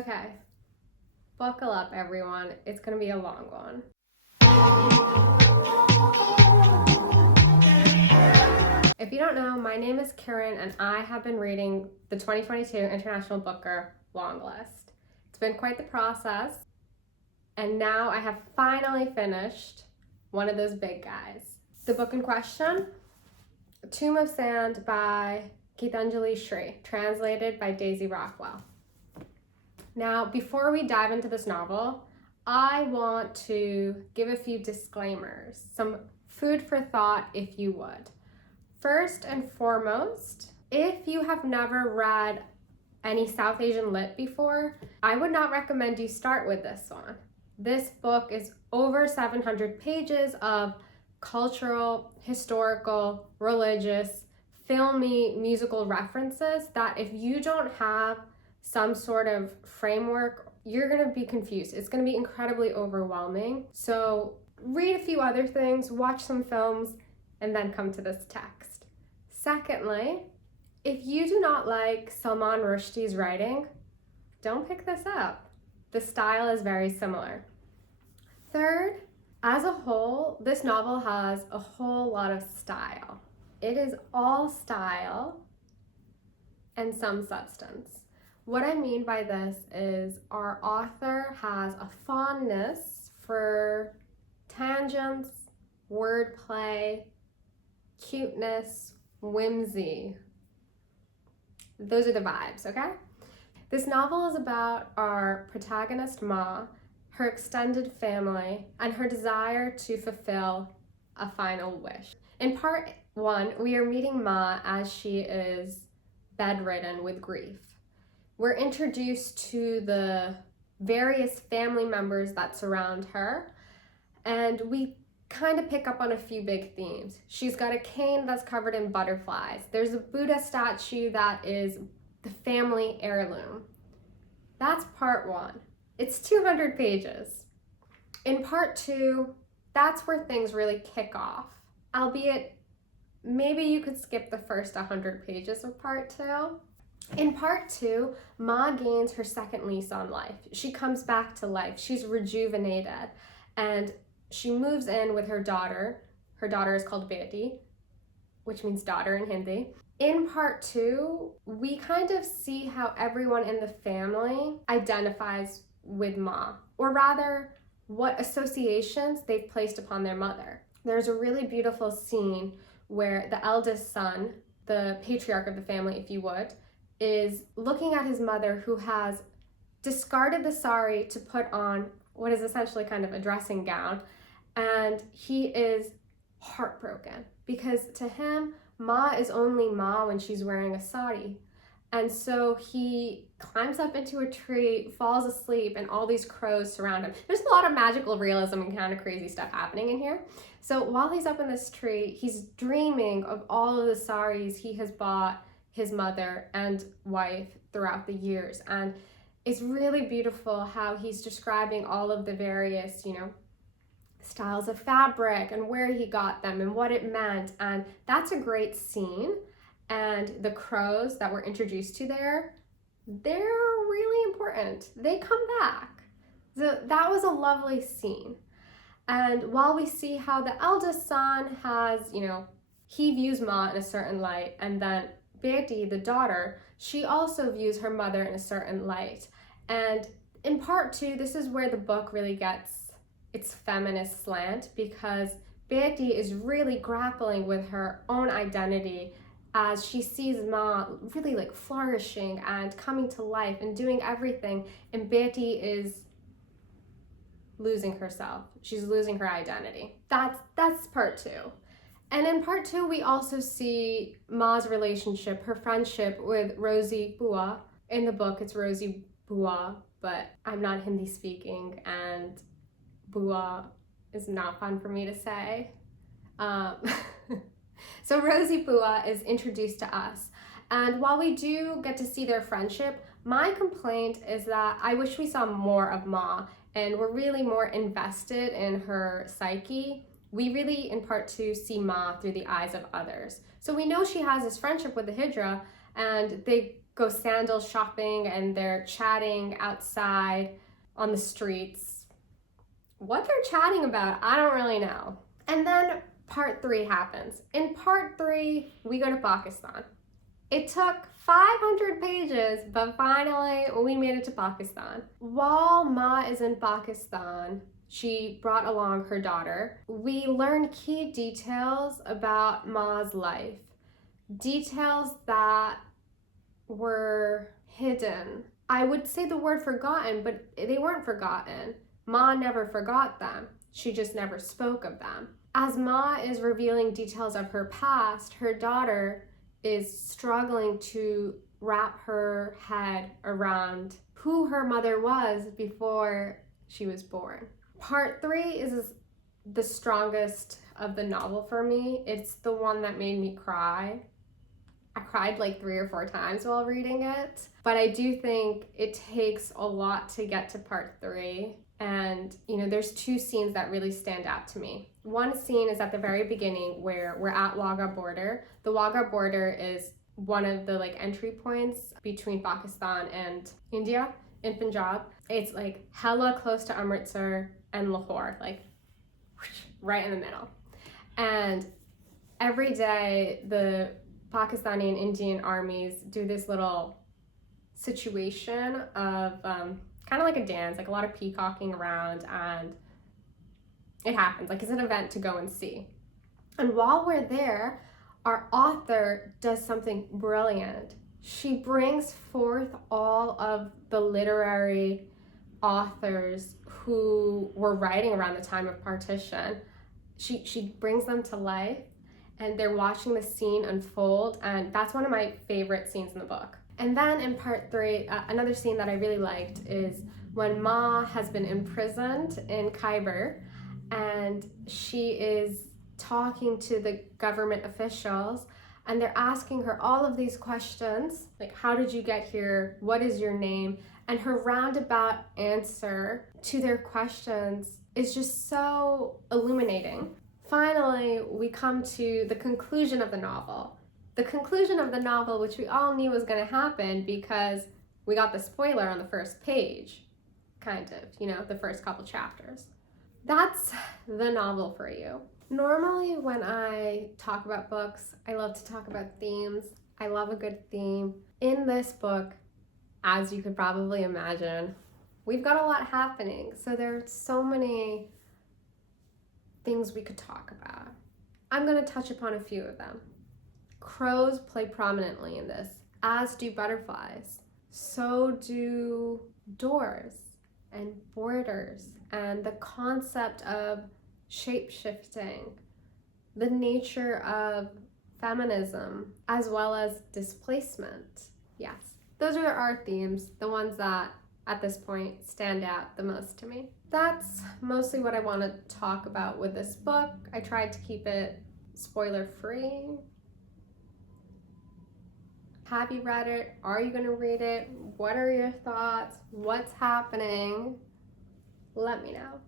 Okay, buckle up everyone, it's gonna be a long one. If you don't know, my name is Kiran and I have been reading the 2022 International Booker long list. It's been quite the process, and now I have finally finished one of those big guys. The book in question, Tomb of Sand by Geetanjali Shree, translated by Daisy Rockwell. Now, before we dive into this novel, I want to give a few disclaimers, some food for thought if you would. First and foremost, if you have never read any South Asian lit before, I would not recommend you start with this one. This book is over 700 pages of cultural, historical, religious, filmy, musical references that if you don't have some sort of framework, you're gonna be confused. It's gonna be incredibly overwhelming. So read a few other things, watch some films, and then come to this text. Secondly, if you do not like Salman Rushdie's writing, don't pick this up. The style is very similar. Third, as a whole, this novel has a whole lot of style. It is all style and some substance. What I mean by this is our author has a fondness for tangents, wordplay, cuteness, whimsy. Those are the vibes, okay? This novel is about our protagonist Ma, her extended family, and her desire to fulfill a final wish. In part one, we are meeting Ma as she is bedridden with grief. We're introduced to the various family members that surround her, and we kind of pick up on a few big themes. She's got a cane that's covered in butterflies. There's a Buddha statue that is the family heirloom. That's part one. It's 200 pages. In part two, that's where things really kick off. Albeit, maybe you could skip the first 100 pages of part two. In part two, Ma gains her second lease on life. She comes back to life. She's rejuvenated, and she moves in with her daughter. Her daughter is called Beti, which means daughter in Hindi. In part two, we kind of see how everyone in the family identifies with Ma, or rather, what associations they've placed upon their mother. There's a really beautiful scene where the eldest son, the patriarch of the family, if you would, is looking at his mother who has discarded the sari to put on what is essentially kind of a dressing gown, and he is heartbroken because to him, Ma is only Ma when she's wearing a sari. And so he climbs up into a tree, falls asleep, and all these crows surround him. There's a lot of magical realism and kind of crazy stuff happening in here. So while he's up in this tree, he's dreaming of all of the saris he has bought his mother and wife throughout the years. And it's really beautiful how he's describing all of the various, styles of fabric and where he got them and what it meant. And that's a great scene. And the crows that we're introduced to there, they're really important. They come back. So that was a lovely scene. And while we see how the eldest son has, he views Ma in a certain light, and then Beti, the daughter, she also views her mother in a certain light. And in part two, this is where the book really gets its feminist slant, because Beti is really grappling with her own identity as she sees Ma really flourishing and coming to life and doing everything, and Beti is losing herself. She's losing her identity. That's part two. And in part two, we also see Ma's relationship, her friendship with Rosie Bua. In the book, it's Rosie Bua, but I'm not Hindi speaking, and Bua is not fun for me to say. So Rosie Bua is introduced to us. And while we do get to see their friendship, my complaint is that I wish we saw more of Ma and we're really more invested in her psyche. We really, in part two, see Ma through the eyes of others. So we know she has this friendship with the Hijra, and they go sandal shopping and they're chatting outside on the streets. What they're chatting about, I don't really know. And then part 3 happens. In part 3, we go to Pakistan. It took 500 pages, but finally we made it to Pakistan. While Ma is in Pakistan, she brought along her daughter. We learn key details about Ma's life. Details that were hidden. I would say the word forgotten, but they weren't forgotten. Ma never forgot them. She just never spoke of them. As Ma is revealing details of her past, her daughter is struggling to wrap her head around who her mother was before she was born. Part 3 is the strongest of the novel for me. It's the one that made me cry. I cried like 3 or 4 times while reading it, but I do think it takes a lot to get to part 3. And, there's 2 scenes that really stand out to me. One scene is at the very beginning where we're at Wagah border. The Wagah border is one of the entry points between Pakistan and India in Punjab. It's hella close to Amritsar and Lahore, right in the middle. And every day the Pakistani and Indian armies do this little situation of kind of like a dance, a lot of peacocking around, and it happens. It's an event to go and see. And while we're there, our author does something brilliant. She brings forth all of the literary authors who were writing around the time of partition. She brings them to life, and they're watching the scene unfold, and that's one of my favorite scenes in the book. And then in part 3, another scene that I really liked is when Ma has been imprisoned in Khyber, and she is talking to the government officials, and they're asking her all of these questions, how did you get here? What is your name? And her roundabout answer to their questions is just so illuminating. Finally, we come to the conclusion of the novel. The conclusion of the novel, which we all knew was going to happen because we got the spoiler on the first page, the first couple chapters. That's the novel for you. Normally when I talk about books, I love to talk about themes. I love a good theme. In this book, as you could probably imagine, we've got a lot happening. So there are so many things we could talk about. I'm going to touch upon a few of them. Crows play prominently in this, as do butterflies. So do doors and borders, and the concept of shape-shifting, the nature of feminism, as well as displacement. Yes, those are our themes, the ones that at this point stand out the most to me. That's mostly what I want to talk about with this book. I tried to keep it spoiler-free. Have you read it? Are you going to read it? What are your thoughts? What's happening? Let me know.